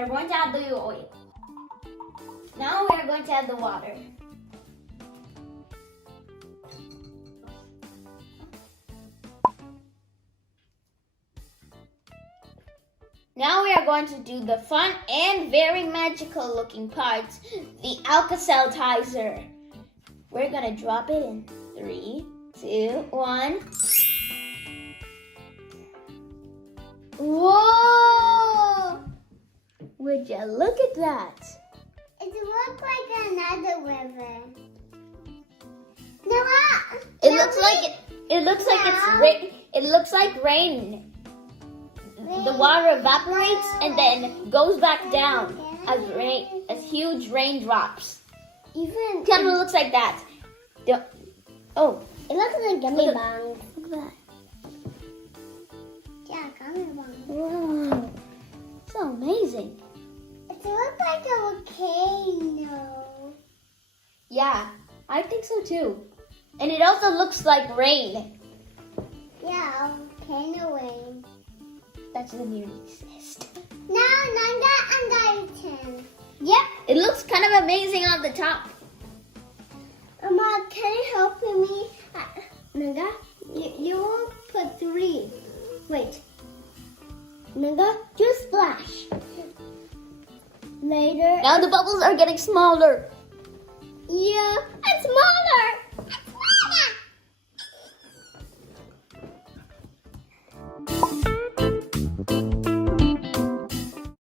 are going to add the oil. Now we are going to add the water. Now we are going to do the fun and very magical looking parts, the Alka-Seltzer. We're going to drop it in 3, 2, 1. Whoa! Would you look at that? It looks like another river. Noah! It looks like it looks like rain. The water evaporates and then goes back down as huge raindrops. Even Kind of looks like that. Oh, it looks like gummy Look bombs. look at that. Yeah, gummy bombs. Whoa, so amazing. It looks like a volcano. Yeah, I think so too. And it also looks like rain. Yeah, volcano rain. That's the nearest. Now, Nanga and Dayton. Yep, it looks kind of amazing on the top. Mama, can you help me? Nanga, you will put 3. Wait. Nanga, just splash. Later. Now the bubbles are getting smaller. Yeah, and smaller.